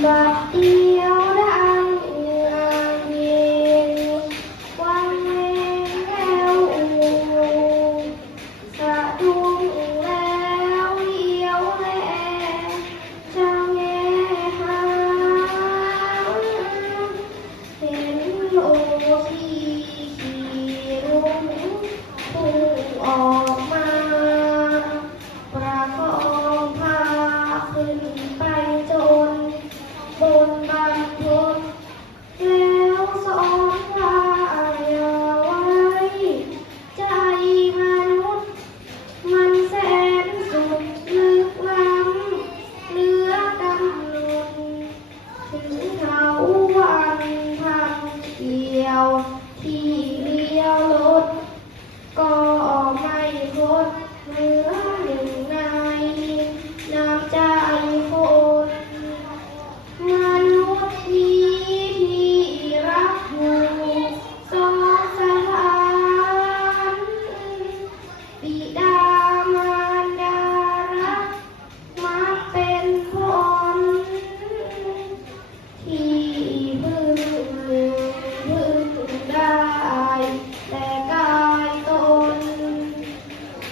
吧唧。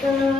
Krishna.